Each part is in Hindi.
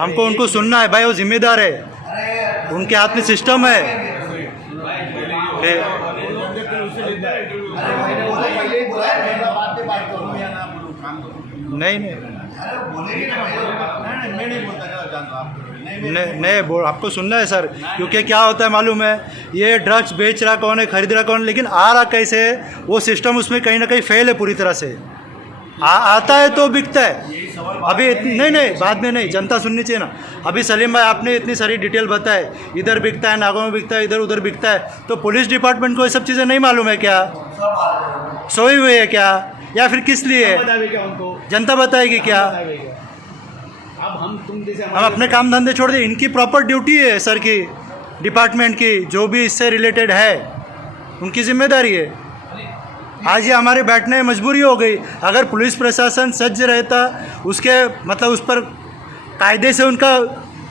हमको उनको सुनना है भाई, वो जिम्मेदार है, उनके हाथ में सिस्टम है। नहीं नहीं नहीं, आपको सुनना है सर, क्योंकि क्या होता है मालूम है, ये ड्रग्स बेच रहा कौन है, खरीद रहा कौन है, लेकिन आ रहा कैसे है, वो सिस्टम उसमें कहीं ना कहीं फेल है पूरी तरह से। आता है तो बिकता है। अभी नहीं बाद में नहीं, जनता सुननी चाहिए ना। अभी सलीम भाई आपने इतनी सारी डिटेल बताए, इधर बिकता है, नागों में बिकता है, इधर उधर बिकता है, तो पुलिस डिपार्टमेंट को ये सब चीज़ें नहीं मालूम है क्या? सोई हुई है क्या, या फिर किस लिए? जनता बताएगी क्या? हम अपने काम धंधे छोड़ दें, इनकी प्रॉपर ड्यूटी है सर की, डिपार्टमेंट की, जो भी इससे रिलेटेड है उनकी जिम्मेदारी है। आज ये हमारे बैठने में मजबूरी हो गई। अगर पुलिस प्रशासन सज्ज रहता, उसके मतलब उस पर कायदे से उनका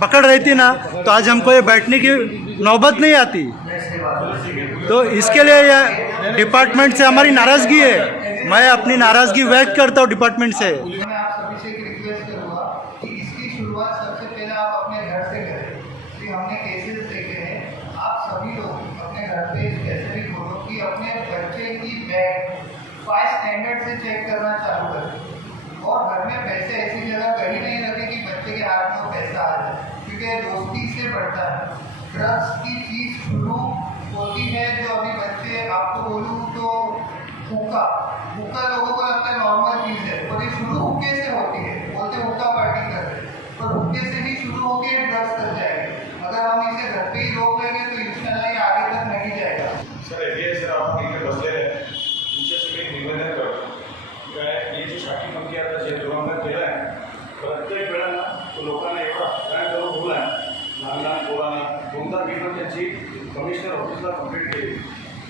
पकड़ रहती ना, तो आज हमको ये बैठने की नौबत नहीं आती। तो इसके लिए ये डिपार्टमेंट से हमारी नाराज़गी है। मैं अपनी नाराज़गी व्यक्त करता हूँ डिपार्टमेंट से। मैं आप सभी से एक रिक्वेस्ट करूँगा कि इसकी शुरुआत सबसे पहले आप अपने घर से करें। कि हमने केसेस देखे हैं, आप सभी लोग अपने घर पे कैसे भी बोलो कि अपने बच्चे की बैग 5 स्टैंडर्ड से चेक करना चालू करें, और घर में पैसे ऐसी जगह कहीं नहीं रखें कि बच्चे के हाथ में पैसा आ जाए, क्योंकि दोस्ती से बढ़ता है। ड्रग्स की चीज़ शुरू होती है, जो अभी बच्चे, आपको बोलूँ तो हुक्का लोगों को लगता है नॉर्मल चीज़ है, पर ये शुरू हुक्के से होती है। बोलते हुक्का पार्टी करते हैं, पर हुक्के से ही शुरू होकर ड्रग्स तक जाएंगे। अगर हम इसे घर पे ही रोक लेंगे तो इंशाल्लाह ये आगे तक नहीं जाएगा। सर आपण इथे बसलेले आहे, तुमच्याशी मी निवेदन करतो काय, हे जे शाखी मंत्री आता जे दुरांगण केलं आहे, प्रत्येक वेळा ना तो लोकांना एवढा काय करून बोला, लहान पोरांना 2दा मी पण त्याची कमिशनर ऑफिसला कंप्लेंट केली,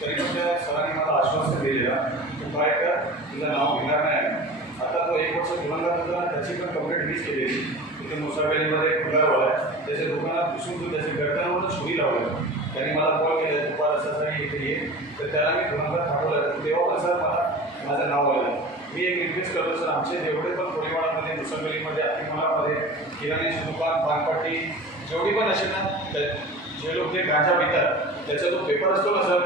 तरी पण त्या सरांनी मला आश्वासन दिलेलं की काय कर, तुझं नाव घेणार नाही. आता तो 1 वर्ष तुरुंगात होता, त्याची पण कंप्लेंट मीच केलेली. तिथे मुसाबेलीमध्ये कुलारवाला आहे, त्याच्या दुकानात घुसून तो त्याच्या गर्दनावर छुरी लावली. त्यांनी मला कॉल केला, दुपार असासाठी इथे ये, तर त्याला मी तुरुंगात पाठवलं. तेव्हा पण सर मला माझं नाव आलं. मी एक रिक्वेस्ट करतो सर, आमचे जेवढे पण कोळीवाडामध्ये, मुसाबेलीमध्ये, हातीमालामध्ये किराण्याची दुकान, पानपट्टी जेवढी पण असेल ना, जे लोक ते गांजा पितात त्याचा जो पेपर असतो ना सर,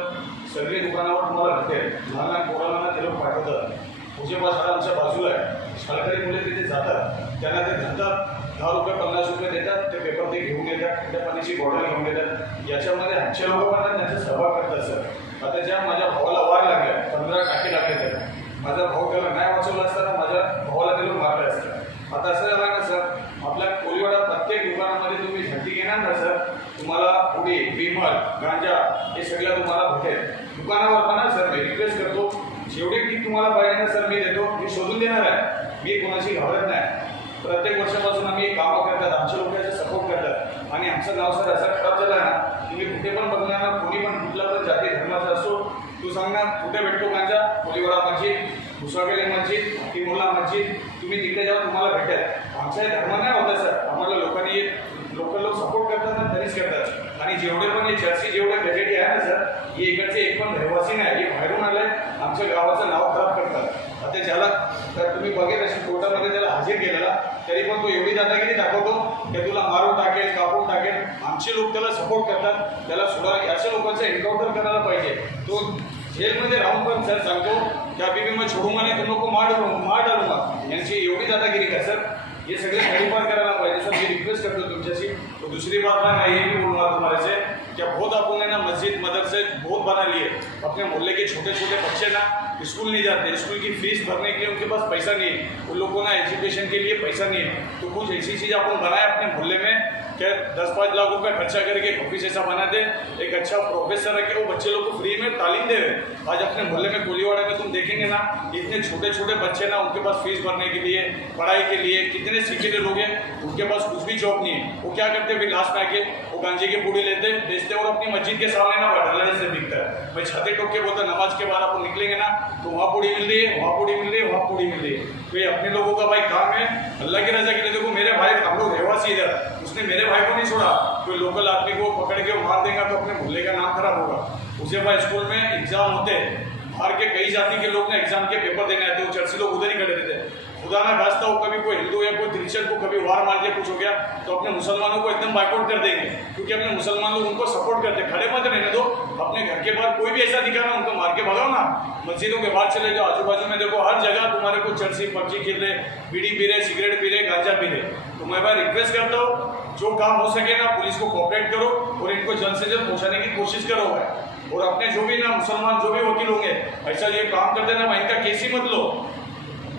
सगळे दुकानावर तुम्हाला भेटेल. लहान पोरांना ते लोक पाठवतात. पूजेपा शाळा आमच्या बाजूला आहे, शाळकरी मुले तिथे जातात, त्यांना ते धरतात, 10 रुपये 50 रुपये देतात, ते पेपर ते घेऊन येतात, त्या पाण्याची बॉटल घेऊन येतात. याच्यामध्ये 80 लोक पण त्यांचा सहभाग करतात सर. आता ज्या माझ्या भावाला वार लागल्या, 15 टाके लागले त्याला, माझा भाऊ त्याला नाही वाचवला असताना माझ्या भावाला ते लोक मारले असतात. आता असं झालं ना सर, आपल्या कोळीवाडा प्रत्येक दुकानामध्ये तुम्ही झंडी घेणार ना सर, तुम्हाला पुडी, विमल, गांजा हे सगळं तुम्हाला भेटेल. दुकानावर पण ना सर, मी रिक्वेस्ट करतो, जेवढी पीक तुम्हाला पाहिजे ना सर, मी देतो, मी शोधून देणार आहे, मी कोणाशी घाबरत नाही. प्रत्येक वर्षापासून आम्ही कामं करतात, आमच्या लोकांचे सपोर्ट करतात, आणि आमचं नाव सर असं खराब झालं ना, तुम्ही कुठे पण बघणार ना, कोणी पण कुठला पण जाती धर्माचा असो, तू सांग ना कुठे भेटतो गांजा, कोळीवाडा मस्जिद, मुसाबेली मस्जिद, हातीमुल्ला मस्जिद, तुम्ही तिकडे जाऊन तुम्हाला भेटेल. आमचा हे धर्म नाही होता सर, आम्हाला लोकांनी लोकल लोक सपोर्ट करतात ना, तरीच करतात. आणि जेवढे पण हे चर्ची जेवढे गॅजेटी आहे ना सर, हे इकडचे एक पण रहिवासी नाही, हे बाहेरून आले, आमच्या गावाचं नाव खराब करतात. आता ज्याला तर तुम्ही बघेल अशी कोर्टामध्ये त्याला हजर केलेला, तरी पण तो एवढी दादागिरी दाखवतो की तुला मारून टाकेल, कापून टाकेल. आमचे लोक त्याला सपोर्ट करतात, त्याला सुधार, अशा लोकांचं एन्काउंटर करायला पाहिजे. तो जेलमध्ये राहून पण सर सांगतो की अभी भी मैं छोडूंगा नहीं, तुम लोग को मार डालूंगा. यांची एवढी दादागिरी का सर, ये सगळे हडीपार करायला पाहिजे सर. मी रिक्वेस्ट करतो तुमच्याशी. तो दूसरी बात मैं ये भी बोलूँगा तुम्हारे से, क्या बहुत अपन ने ना मस्जिद मदरसे बहुत बना लिए, अपने मोहल्ले के छोटे छोटे बच्चे ना स्कूल नहीं जाते, स्कूल की फीस भरने के लिए उनके पास पैसा नहीं है, उन लोगों ना एजुकेशन के लिए पैसा नहीं है. तो कुछ ऐसी चीज़ अपन बनाए अपने मोहल्ले में, क्या 10-5 लाख रुपये खर्चा करके ऑफिस ऐसा बना दे, एक अच्छा प्रोफेसर रखे, वो बच्चे लोग को फ्री में तालीम दे रहे. आज अपने मोहल्ले में कोलीवाड़ा में तुम देखेंगे ना, इतने छोटे छोटे बच्चे ना, उनके पास फीस भरने के लिए, पढ़ाई के लिए, कितने सीखे लोग हैं, उनके पास कुछ भी जॉब नहीं है. वो क्या करते, फिर लास्ट में आके वो गांजे की पूड़ी लेते, बेचते, और अपनी मस्जिद के सामने ना ढलाने से दिखता है. मैं छाते टोक के बोलता, नमाज के बाद अपन निकलेंगे ना, तो वहाँ पूड़ी मिल रही है, वहाँ पूड़ी मिल रही है, वहाँ पूड़ी मिल रही है. तो ये अपने लोगों का भाई काम है, अल्लाह की रजा के लिए. देखो मेरे भाई, हम लोग रहवासी इधर, उसने मेरे भाई को नहीं छोड़ा. कोई लोकल आदमी को पकड़ के मार देगा तो अपने मोहल्ले का नाम खराब होगा. उसे भाई स्कूल में एग्जाम होते, बाहर के कई जाति के लोग ना एग्जाम के पेपर देने आते, वो चर्ची लोग उधर ही खड़े रहते. खुदा ना खास्ता हो कभी कोई हिंदू या कोई क्रिश्चियन को कभी वार मार के कुछ हो गया तो अपने मुसलमानों को एकदम बाइकआउट कर देंगे, क्योंकि अपने मुसलमान लोग उनको सपोर्ट करते हैं। खड़े मत रहने दो, अपने घर के बाहर कोई भी ऐसा दिखा ना उनको मार के भगाओ ना। मस्जिदों के बाहर चले जाओ, आजू बाजू में देखो हर जगह तुम्हारे को चर्ची पबजी खेल रहे, बीड़ी पी रहे, सिगरेट पी रहे, गांजा पी रहे। तो मैं भाई रिक्वेस्ट करता हूँ जो काम हो सके ना पुलिस को कोऑपरेट करो और इनको जल्द से जल्द पहुंचाने की कोशिश करो भाई। और अपने जो भी ना मुसलमान जो भी वकील होंगे ऐसा ये काम कर देना भाई, इनका केस ही मत लो।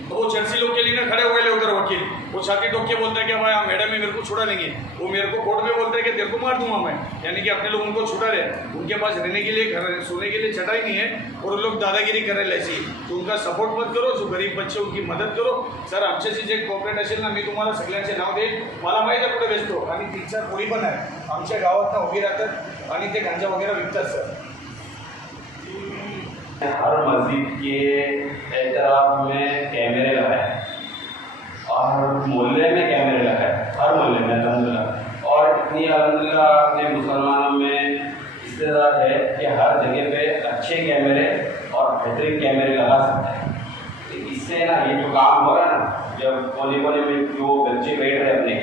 तो वो चर्ची लोग के लिए ना खड़े हुए ले उधर वकील, वो छाती ठोक के बोलते हैं कि भाई मैडम ही मेरे को छुड़ा लेंगे, वो मेरे को कोर्ट में बोलते हैं कि तेरे को मार दूंगा मैं, यानी कि अपने लोग उनको छुड़ा रहे, उनके पास रहने के लिए घर सोने के लिए चटाई नहीं है और वो लोग दादागिरी कर रहे ऐसी। तो उनका सपोर्ट मत करो, जो गरीब बच्चे उनकी मदत करो। सर आमच्याशी जे कॉपरेट असेल ना मी तुम्हाला सगळ्यांचे नाव देईन, मला माहीत आहे कुठे बेचतो आणि 3-4 पोळी पण आहे आमच्या गावात ना उभी राहतात आणि ते गांजा वगैरे विकतात सर। हर मस्जिद के एतराफ में कैमरे लगाए और मोहल्ले में कैमरे लगाए, हर मोहल्ले में अल्हम्दुलिल्लाह। और इतनी अल्हम्दुलिल्लाह अपने मुसलमानों में इस्तेदाद है कि हर जगह पे अच्छे कैमरे और बेहतरीन कैमरे लगा सकते हैं। तो इससे ना ये जो काम हो रहा है ना, जब कोने कोने में जो बच्चे बैठ रहे अपने,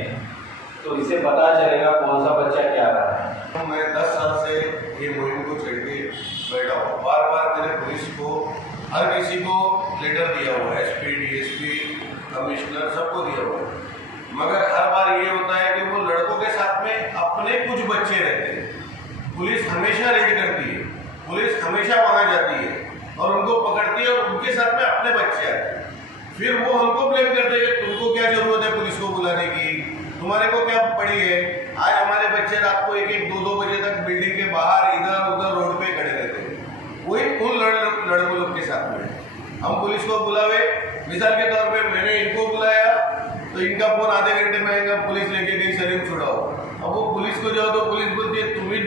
तो इससे पता चलेगा कौन सा बच्चा क्या कर रहा है। मैं 10 साल से ये मुहिम को चढ़ के बैठा हूँ। बार बार मैंने पुलिस को हर किसी को लेटर दिया हुआ है, एसपी, डीएसपी, कमिश्नर सबको दिया हुआ है, मगर हर बार ये होता है कि वो लड़कों के साथ में अपने कुछ बच्चे रहते हैं। पुलिस हमेशा रेड करती है, पुलिस हमेशा वहाँ जाती है और उनको पकड़ती है और उनके साथ में अपने बच्चे आते हैं। फिर वो हमको ब्लेम करते हैं कि तुमको क्या जरूरत है पुलिस को बुलाने की, तुम्हारे को क्या पड़ी है। आज हमारे बच्चे रात को 1-1, 2-2 बजे तक बिल्डिंग के बाहर इधर उधर रोड पे खड़े रहते हैं, वही उन लड़कों लोग के साथ में। हम पुलिस को बुलावे, मिसाल के तौर पे मैंने इनको बुलाया तो इनका फोन आधे घंटे में आएगा, पुलिस लेके गई सलीम छुड़ाओ। अब वो पुलिस को जाओ तो पुलिस बोलती है तुम ही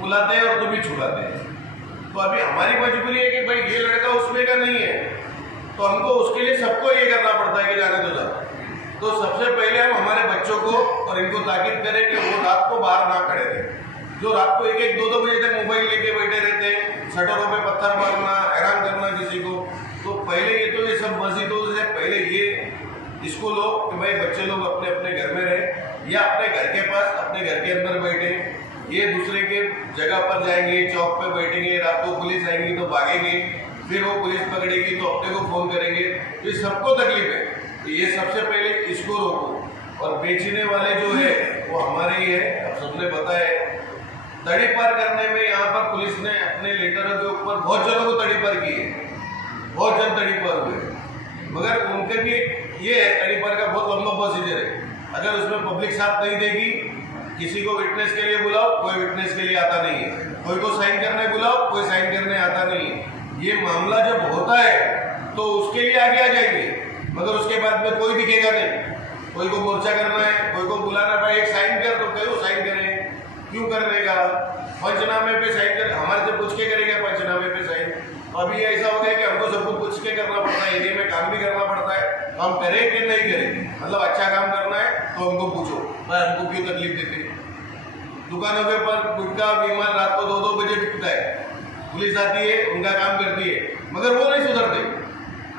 बुलाते हैं और तुम ही छुड़ाते हैं। तो अभी हमारी मजबूरी है कि भाई ये लड़का उसमें का नहीं है, तो हमको उसके लिए सबको ये करना पड़ता है कि जाने दो जाओ। तो सबसे पहले हम हमारे बच्चों को और इनको ताकीद करें कि वो रात को बाहर ना खड़े रहें। जो रात को 1-1, 2-2 बजे तक मोबाइल लेके बैठे रहते हैं, शटरों पे पत्थर मारना, हैरान करना किसी को, तो पहले ये तो ये सब मस्जिदों से पहले ये स्कूल हो कि भाई बच्चे लोग अपने अपने घर में रहें या अपने घर के पास अपने घर के अंदर बैठे। ये दूसरे के जगह पर जाएंगे, चौक पे बैठेंगे, रात को पुलिस आएंगी तो भागेंगे, फिर वो पुलिस पकड़ेगी तो अपने को फ़ोन करेंगे, तो सबको तकलीफ है। तो ये सबसे पहले इसको रोको। और बेचने वाले जो है वो हमारे ही है, अब सबने बताया। तड़ी पार करने में यहाँ पर पुलिस ने अपने लेटरों के ऊपर बहुत जनों को तड़ी पार की है, बहुत जन तड़ी पार हुए, मगर उनके भी ये है तड़ी पार का बहुत लंबा प्रोसीजर है। अगर उसमें पब्लिक साथ नहीं देगी, किसी को विटनेस के लिए बुलाओ, कोई विटनेस के लिए आता नहीं है, कोई को साइन करने बुलाओ, कोई साइन करने आता नहीं है। ये मामला जब होता है तो उसके लिए आगे आ जाएंगे, मगर उसके बाद में कोई दिखेगा नहीं। कोई को मोर्चा करना है, कोई को बुलाना है, एक साइन कर, तो क्यों साइन करें, क्यों करने का, पंचनामे पे साइन कर, हमारे से पूछ के करेगा पंचनामे पे साइन। तो अभी ऐसा हो गया कि हमको सबको पूछ के करना पड़ता है, एरिया में काम भी करना पड़ता है, तो हम करें कि नहीं करें। मतलब अच्छा काम करना है तो हमको पूछो भाई हमको क्यों तकलीफ देते। दुकानों के पर गुटखा बीमार रात को 2-2 बजे बिकता है, पुलिस आती है, उनका काम करती है, मगर वो नहीं सुधरते।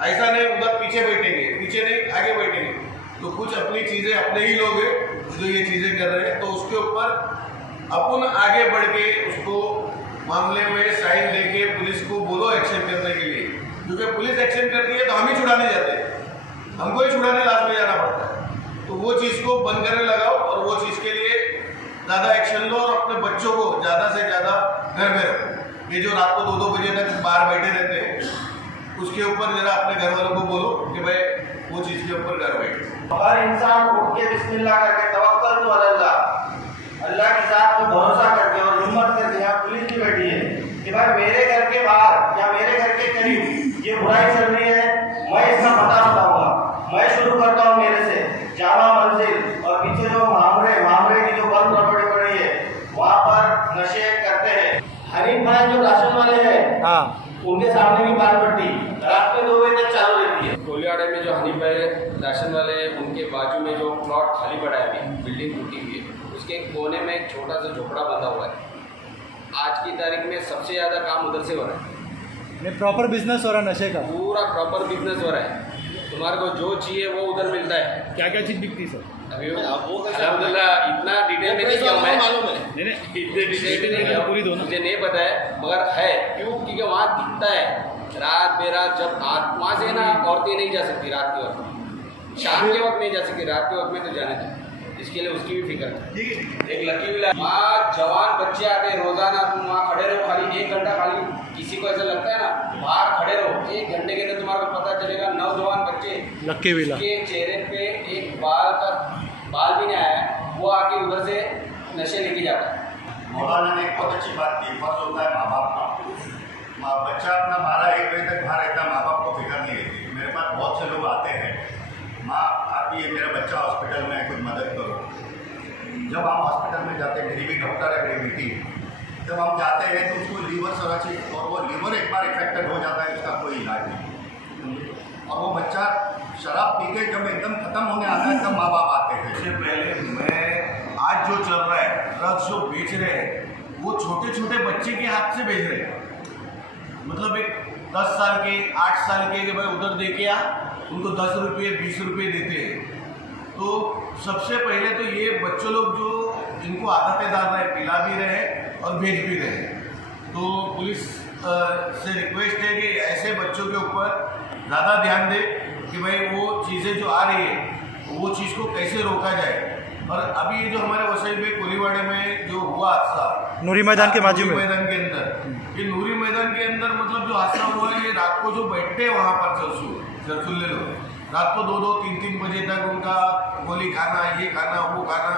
ऐसा नहीं उधर पीछे बैठेंगे, पीछे नहीं आगे बैठेंगे। तो कुछ अपनी चीज़ें अपने ही लोग हैं जो ये चीज़ें कर रहे हैं, तो उसके ऊपर अपन आगे बढ़ के उसको मामले में साइन लेके पुलिस को बोलो एक्शन करने के लिए, क्योंकि पुलिस एक्शन करती है तो हम ही छुड़ाने जाते हैं, हमको ही छुड़ाने लास्ट में जाना पड़ता है। तो वो चीज़ को बंद करने लगाओ और वो चीज़ के लिए ज़्यादा एक्शन लो और अपने बच्चों को ज़्यादा से ज़्यादा घर में रखो। ये जो रात को 2-2 बजे तक बाहर बैठे रहते हैं, उसके ऊपर जरा अपने घर वालों को बोलो कि भाई वो चीज़ के ऊपर घर बैठे। हर इंसान उठ के बिस्मिल्लाह करके तवक्कल तो अल्लाह के साथ में भरोसा करके और हिम्मत करके यहाँ पुलिस भी बैठी है कि भाई मेरे घर के बाहर या मेरे घर के करीब ये बुराई चल रही है, मैं इसका पता बताऊंगा। मैं शुरू करता हूँ मेरे से, जामा मंजिल और पीछे जो मामरे की जो बंद प्रॉपर्टी पड़ी है वहाँ पर नशे करते हैं। हनीफ भाई जो राशन वाले हैं, हाँ, उनके सामने भी पान पट्टी रात में 2 बजे तक चालू रहती है। कोलियाड़े में जो हनीफ भाई राशन वाले हैं, उनके बाजू में जो प्लॉट खाली पड़ा है, अभी बिल्डिंग टूटी हुई है, उसके कोने में एक छोटा सा झोपड़ा बंधा हुआ है। आज की तारीख में सबसे ज़्यादा काम उधर से हो रहा है, प्रॉपर बिजनेस हो रहा है नशे का, पूरा प्रॉपर बिजनेस हो रहा है। तो तुम्हारे को जो चाहिए वो उधर मिलता है। क्या क्या चीज़ बिकती सर? अभी अल्हम्दुलिल्लाह इतना डिटेल में नहीं किया मैं, नहीं इतने डिटेल में पूरी दो ना। मुझे नहीं पता है मगर है क्यों, क्योंकि वहाँ दिखता है रात बेरात जब वहाँ से ना औरतें नहीं जा सकती रात के वक्त, शाम के वक्त नहीं जा सकती, रात के वक्त में तो जाने दो, इसके लिए उसकी भी फिक्र है। एक लकी विला वहाँ जवान बच्चे आते हैं रोजाना, तुम वहाँ खड़े रहो खाली 1 घंटा, खाली किसी को ऐसा लगता है ना बाहर खड़े रहो 1 घंटे के अंदर तुम्हारे को पता चलेगा नौजवान बच्चे लक्की विला के चेहरे पे एक बाल भी नहीं आया है, वो आके उधर से नशे लेके जाता है। मौलाना ने एक बहुत अच्छी बात की, फर्ज होता है माँ बाप का। बच्चा अपना 12-1 बजे तक बाहर रहता है, माँ बाप को फिक्र नहीं रहती। मेरे पास बहुत से लोग आते हैं, माँ आती है मेरा बच्चा हॉस्पिटल में है, कुछ मदद करो। जब हम हॉस्पिटल में जाते हैं, मेरी भी डॉक्टर है, मेरी बेटी, जब हम जाते हैं तो उसको लीवर सर्जरी, और वो लीवर एक बार इफेक्टेड हो जाता है, उसका कोई इलाज नहीं, और वो बच्चा शराब पी के जब एकदम खत्म होने आता है तब माँ बाप आते हैं। इससे पहले मैं आज जो चल रहा है, ड्रग्स जो बेच रहे हैं वो छोटे छोटे बच्चे के हाथ से बेच रहे हैं। मतलब एक 10 साल के 8 साल के भाई उधर दे के आ, उनको 10 रुपये 20 रुपये देते हैं। तो सबसे पहले तो ये बच्चों लोग जो इनको आदतें डाल रहे हैं, पिला भी रहे हैं और भेज भी रहे हैं। तो पुलिस से रिक्वेस्ट है कि ऐसे बच्चों के ऊपर ज़्यादा ध्यान दे कि भाई वो चीज़ें जो आ रही है वो चीज़ को कैसे रोका जाए। और अभी ये जो हमारे वसई में कोलीवाड़े में जो हुआ हादसा नूरी मैदान के बाजू में, मैदान के अंदर, ये नूरी मैदान के अंदर मतलब जो हादसा हुआ है, ये रात को जो बैठते हैं वहाँ पर चरसुल्ले लोग, रात को 2-2, 3-3 बजे तक उनका गोली खाना, ये खाना, वो खाना,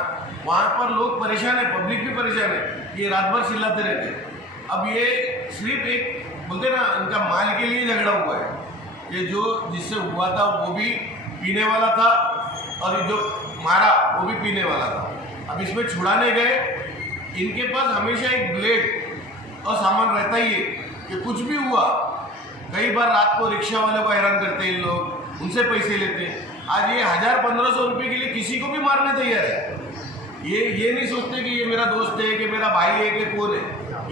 वहाँ पर लोग परेशान है, पब्लिक भी परेशान है, ये रात भर चिल्लाते रहते हैं। अब ये सिर्फ एक बोलते ना इनका माल के लिए झगड़ा हुआ है। ये जो जिससे हुआ था वो भी पीने वाला था और जो मारा वो भी पीने वाला था। अब इसमें छुड़ाने गए, इनके पास हमेशा एक ब्लेड और सामान रहता ही है कि कुछ भी हुआ। कई बार रात को रिक्शा वाले को हैरान करते हैं लोग, उनसे पैसे लेते हैं। आज ये 1000-1500 रुपये के लिए किसी को भी मारने तैयार है। ये नहीं सोचते कि ये मेरा दोस्त है, कि मेरा भाई है, कि कौन है।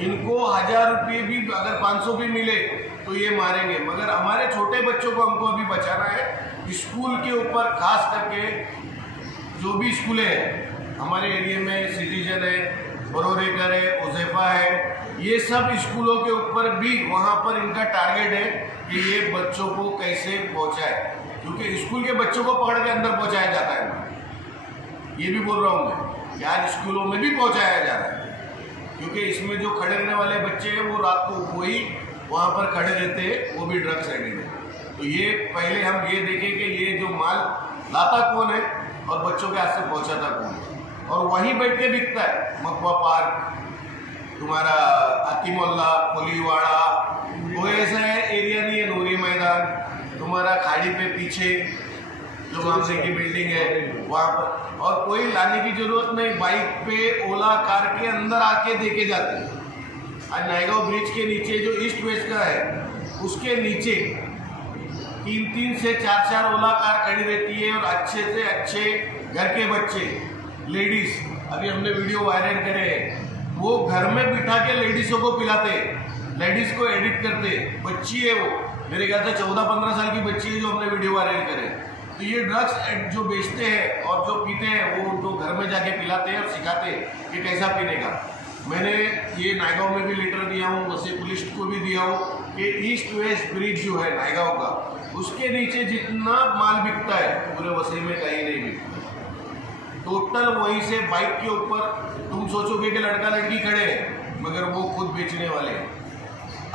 इनको 1000 रुपये भी अगर 500 भी मिले तो ये मारेंगे। मगर हमारे छोटे बच्चों को हमको अभी बचाना है। स्कूल के ऊपर खास करके जो भी स्कूलें हैं हमारे एरिया में, सिटीजन है, बरोरेकर है, उज़ैफा है, ये सब स्कूलों के ऊपर भी वहाँ पर इनका टारगेट है कि ये बच्चों को कैसे पहुँचाए, क्योंकि स्कूल के बच्चों को पकड़ के अंदर पहुँचाया जाता है। ये भी बोल रहा हूँ मैं कि आज स्कूलों में भी पहुँचाया जा रहा है, क्योंकि इसमें जो खड़े रहने वाले बच्चे हैं वो रात को वही वहाँ पर खड़े रहते हैं, वो भी ड्रग्स एडिक्ट है। तो ये पहले हम ये देखें कि ये जो माल लाता कौन है और बच्चों के हाथ से पहुँचाता कौन है, और वहीं बैठ के बिकता है। मकवा पार्क, तुम्हारा अति मोहल्ला, कोलीवाड़ा, कोई ऐसा है एरिया नहीं है। नूरी मैदान, तुम्हारा खाड़ी पे पीछे जो मामले की बिल्डिंग है वहाँ पर, और कोई लाने की जरूरत नहीं, बाइक पे ओला कार के अंदर आके देके जाते हैं। आज नायगांव ब्रिज के नीचे जो ईस्ट वेस्ट का है उसके नीचे 3-3 से 4-4 ओला कार खड़ी रहती है, और अच्छे से अच्छे घर के बच्चे, लेडीज, अभी हमने वीडियो वायरल करे हैं, वो घर में बिठा के लेडीज़ों को पिलाते, लेडीज़ को एडिट करते। बच्ची है वो, मेरे ख्याल से 14-15 साल की बच्ची है जो हमने वीडियो वायरल करे। तो ये ड्रग्स जो बेचते हैं और जो पीते हैं वो उनको घर में जाके पिलाते हैं और सिखाते हैं कि कैसा पीने का। मैंने ये नायगांव में भी लेटर दिया हूँ, वसई पुलिस को भी दिया हूँ कि ईस्ट वेस्ट ब्रिज जो है नायगांव का, उसके नीचे जितना माल बिकता है पूरे वसई में कहीं नहीं बिकता। टोटल वहीं से बाइक के ऊपर तुम सोचोगे कि लड़का लड़की खड़े हैं, मगर वो खुद बेचने वाले हैं।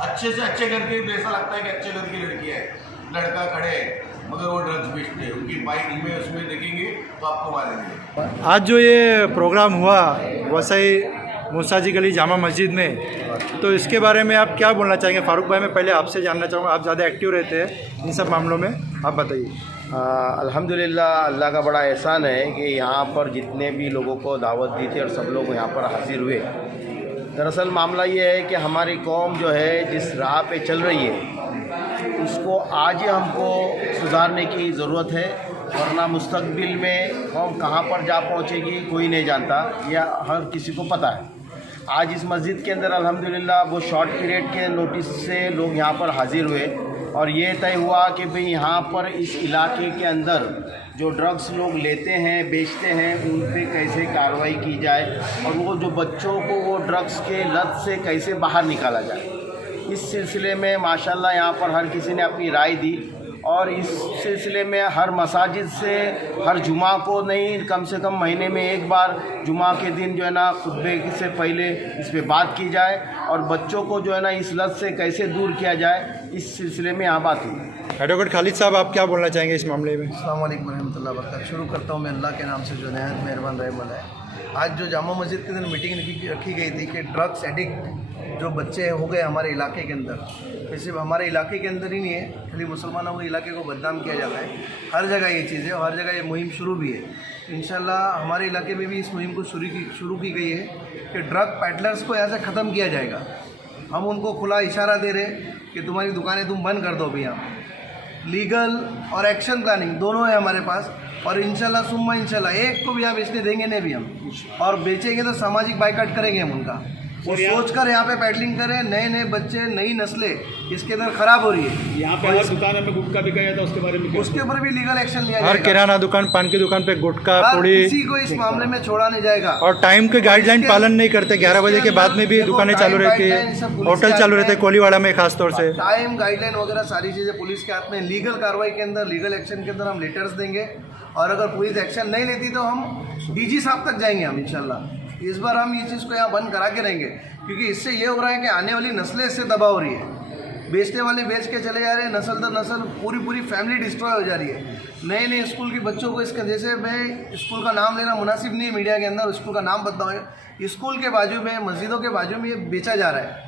अच्छे से अच्छे घर के, ऐसा लगता है कि अच्छे घर की लड़कियाँ हैं, लड़का खड़े हैं, मगर वो ड्रग्स बेचते हैं। उनकी बाइक में उसमें देखेंगे तो आपको मारेंगे। आज जो ये प्रोग्राम हुआ वसई मूसा जी गली जामा मस्जिद में, तो इसके बारे में आप क्या बोलना चाहेंगे? फारूक भाई, मैं पहले आपसे जानना चाहूँगा, आप ज़्यादा एक्टिव रहते हैं इन सब मामलों में, आप बताइए। अल्हम्दुलिल्लाह, अल्लाह का बड़ा एहसान है कि यहाँ पर जितने भी लोगों को दावत दी थी और सब लोग यहाँ पर हाजिर हुए। दरअसल मामला ये है कि हमारी कौम जो है जिस राह पे चल रही है उसको आज ही हमको सुधारने की ज़रूरत है, वरना मुस्तकबिल में कौम कहाँ पर जा पहुँचेगी कोई नहीं जानता, या हर किसी को पता है। आज इस मस्जिद के अंदर अल्हम्दुलिल्लाह वो शॉर्ट पीरियड के नोटिस से लोग यहाँ पर हाजिर हुए और ये तय हुआ कि भाई यहाँ पर इस इलाके के अंदर जो ड्रग्स लोग लेते हैं बेचते हैं उन पे कैसे कार्रवाई की जाए और वो जो बच्चों को वो ड्रग्स के लत से कैसे बाहर निकाला जाए। इस सिलसिले में माशाल्लाह यहाँ पर हर किसी ने अपनी राय दी और इस सिलसिले में हर मसाजिद से हर जुमा को नहीं कम से कम महीने में एक बार जुमा के दिन जो है ना खुतबे से पहले इस पे बात की जाए और बच्चों को जो है ना इस लत से कैसे दूर किया जाए इस सिलसिले में यहाँ बात हुई। एडवोकेट खालिद साहब, आप क्या बोलना चाहेंगे इस मामले में? अस्सलाम वालेकुम रहमतुल्लाह वबरकातुहू। शुरू करता हूँ मैं अल्लाह के नाम से जो नहायत मेहरबान रहम वाला है। आज जो जामा मस्जिद के दिन मीटिंग रखी गई थी कि ड्रग्स एडिक्ट जो बच्चे हो गए हमारे इलाके के अंदर, ये सिर्फ हमारे इलाके के अंदर ही नहीं है, खाली मुसलमानों के इलाके को बदनाम किया जाता है। हर जगह ये चीज़ है और हर जगह ये मुहिम शुरू भी है। इंशाल्लाह हमारे इलाके में भी इस मुहिम को शुरू की गई है कि ड्रग पैडलर्स को यहाँ से ख़त्म किया जाएगा। हम उनको खुला इशारा दे रहे कि तुम्हारी दुकानें तुम बंद कर दो भैया। लीगल और एक्शन प्लानिंग दोनों है हमारे पास और इंशाल्लाह सुम्मा इंशाल्लाह एक को भी हम बेचने देंगे नहीं भी हम, और बेचेंगे तो सामाजिक बाइकाट करेंगे हम उनका। वो सोच कर यहाँ पे पैडलिंग करें, नए नए बच्चे नई नस्लें इसके अंदर खराब हो रही है। यहाँ पे हर दुकान में गुटखा बिका जाता है, उसके बारे में उसके ऊपर भी लीगल एक्शन लिया जाएगा। हर किराना दुकान, पान की दुकान पे गुटखा पूड़ी, किसी को इस मामले में छोड़ा नहीं जाएगा। और टाइम के गाइडलाइन पालन नहीं करते। 11 बजे के बाद में भी दुकानें चालू रहती है, होटल चालू रहते हैं कोलीवाड़ा में खास तौर से। टाइम गाइडलाइन वगैरह सारी चीज़ें पुलिस के हाथ में। लीगल कार्रवाई के अंदर लीगल एक्शन के अंदर हम लेटर्स देंगे और अगर पुलिस एक्शन नहीं लेती तो हम डीजी साहब तक जाएंगे हम इंशाल्लाह। इस बार हम ये चीज़ को यहाँ बंद करा के रहेंगे क्योंकि इससे ये हो रहा है कि आने वाली नस्लें इससे दबा हो रही है। बेचने वाले बेच के चले जा रहे हैं, नस्ल दर नस्ल पूरी फैमिली डिस्ट्रॉय हो जा रही है। नए नए स्कूल के बच्चों को इसका, जैसे मैं स्कूल का नाम लेना मुनासिब नहीं है मीडिया के अंदर, स्कूल का नाम बताऊँ, स्कूल के बाजू में मस्जिदों के बाजू में ये बेचा जा रहा है।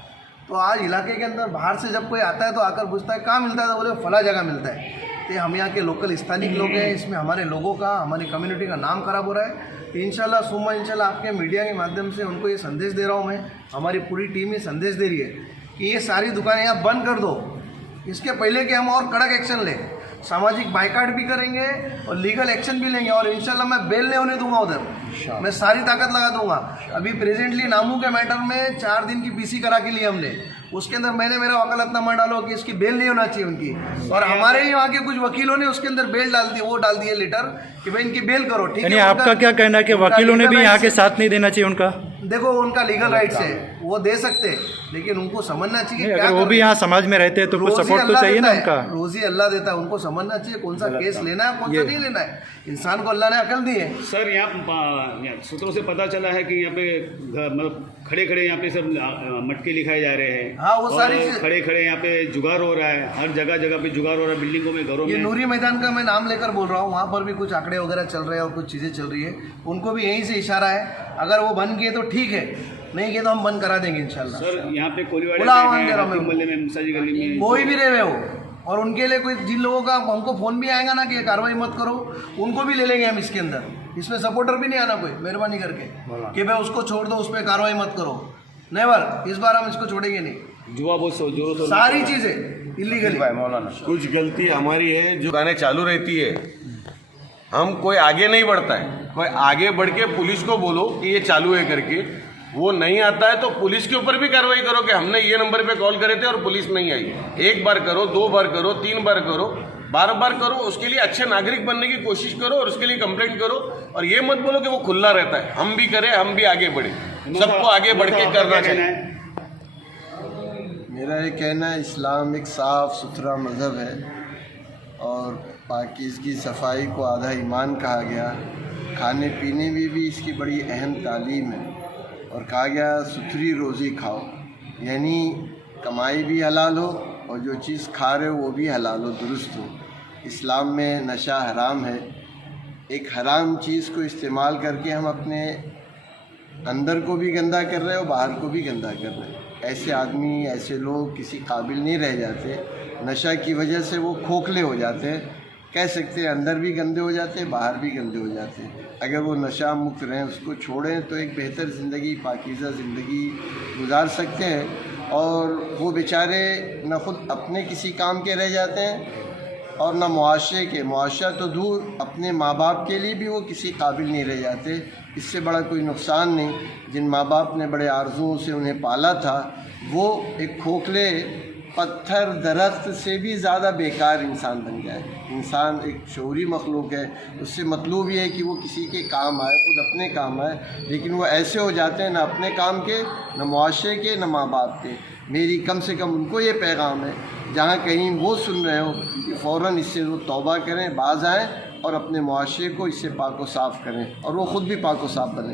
तो आज इलाके के अंदर बाहर से जब कोई आता है तो आकर पूछता है कहाँ मिलता है, तो बोले फला जगह मिलता है। तो हम यहाँ के लोकल स्थानिक लोग हैं, इसमें हमारे लोगों का, हमारी कम्युनिटी का नाम खराब हो रहा है। इंशाल्लाह सुम्मा इंशाल्लाह आपके मीडिया के माध्यम से उनको ये संदेश दे रहा हूँ मैं, हमारी पूरी टीम ये संदेश दे रही है कि ये सारी दुकानें यहाँ बंद कर दो। इसके पहले कि हम और कड़क एक्शन लें, सामाजिक बाइकाट भी करेंगे और लीगल एक्शन भी लेंगे और इंशाल्लाह मैं बेल नहीं होने दूंगा उधर, मैं सारी ताकत लगा दूंगा। अभी प्रेजेंटली नामू के मैटर में 4 दिन की पीसी करा के लिए हमने, उसके अंदर मैंने मेरा वकालतनामा डालो कि इसकी बेल नहीं होना चाहिए उनकी, और हमारे ही वहाँ के कुछ वकीलों ने उसके अंदर बेल डाल दी, वो डाल दिए लेटर कि भाई इनकी बेल करो। ठीक है, आपका क्या कहना है कि वकीलों ने भी यहाँ के साथ नहीं देना चाहिए उनका? देखो उनका लीगल राइट्स है, वो दे सकते, लेकिन उनको समझना चाहिए अगर वो भी यहाँ समाज में रहते हैं तो कुछ सपोर्ट तो चाहिए ना उनका। रोजी अल्लाह देता है, उनको समझना चाहिए कौन सा केस लेना है कौन सा नहीं लेना है। इंसान को अल्लाह ने अकल दी है। सर यहाँ सूत्रों से पता चला है कि यहाँ पे मतलब खड़े खड़े यहाँ पे सब मटके लिखाए जा रहे हैं। हाँ, वो सारी खड़े खड़े यहाँ पे जुगाड़ हो रहा है, हर जगह जगह पे जुगाड़ हो रहा है, बिल्डिंगों में, घरों में। ये नूरी मैदान का मैं नाम लेकर बोल रहा हूँ, वहाँ पर भी कुछ आंकड़े वगैरह चल रहे हैं और कुछ चीज़ें चल रही है, उनको भी यहीं से इशारा है। अगर वो बन गए तो ठीक है, नहीं किए तो हम बंद करा देंगे इंशाल्लाह। सर यहाँ पे कोलीवाड़ा में, मुसाजी गली में कोई भी रहे हो, और उनके लिए कोई जिन लोगों का हमको फ़ोन भी आएगा ना कि कार्रवाई मत करो, उनको भी ले लेंगे हम इसके अंदर। इसमें सपोर्टर भी नहीं आना कोई, मेहरबानी करके कि भाई उसको छोड़ दो, उस पर कार्रवाई मत करो। नेवर, इस बार हम इसको छोड़ेंगे नहीं। जुआ बहुत जोरों सारी चीज़ें इलीगली। कुछ गलती हमारी है, जो दुकानें चालू रहती है, हम कोई आगे नहीं बढ़ता है, कोई आगे बढ़ के पुलिस को बोलो कि ये चालू है करके, वो नहीं आता है तो पुलिस के ऊपर भी कार्रवाई करो कि हमने ये नंबर पे कॉल करे थे और पुलिस नहीं आई। 1 बार करो, 2 बार करो, 3 बार करो, बार करो, उसके लिए अच्छे नागरिक बनने की कोशिश करो और उसके लिए कंप्लेंट करो, और ये मत बोलो कि वो खुला रहता है। हम भी करें, हम भी आगे बढ़े, सबको आगे बढ़ के करना चाहिए। मेरा ये कहना है, इस्लाम एक साफ़ सुथरा मज़हब है और पाकीज़गी सफाई को आधा ईमान कहा गया। खाने पीने में भी इसकी बड़ी अहम तालीम है और कहा गया सुथरी रोज़ी खाओ, यानी कमाई भी हलाल हो और जो चीज़ खा रहे हो वो भी हलाल हो, दुरुस्त हो। इस्लाम में नशा हराम है। एक हराम चीज़ को इस्तेमाल करके हम अपने अंदर को भी गंदा कर रहे हैं और बाहर को भी गंदा कर रहे हैं। ऐसे आदमी, ऐसे लोग किसी काबिल नहीं रह जाते। नशा की वजह से वो खोखले हो जाते हैं, कह सकते हैं अंदर भी गंदे हो जाते हैं, बाहर भी गंदे हो जाते हैं। अगर वो नशा मुक्त रहें, उसको छोड़ें तो एक बेहतर ज़िंदगी, पाकीज़ा ज़िंदगी गुजार सकते हैं। और वो बेचारे न ख़ुद अपने किसी काम के रह जाते हैं और न मुआशरे के, मुआशरा तो दूर, अपने माँ बाप के लिए भी वो किसी काबिल नहीं रह जाते। इससे बड़ा कोई नुकसान नहीं। जिन माँ बाप ने बड़े आरजुओं से उन्हें पाला था, वो एक खोखले पत्थर दरख्त से भी ज़्यादा बेकार इंसान बन जाए। इंसान एक शऊरी मखलूक है, उससे मतलब ये है कि वो किसी के काम आए, खुद अपने काम आए, लेकिन वो ऐसे हो जाते हैं ना अपने काम के, न मुआशरे के, न माँ बाप के। मेरी कम से कम उनको ये पैगाम है, जहाँ कहीं वो सुन रहे हो कि फ़ौरन इससे वो तौबा करें, बाज आएँ और अपने मुआशरे को इससे पाक व साफ़ करें और वो ख़ुद भी पाक व साफ़ बने।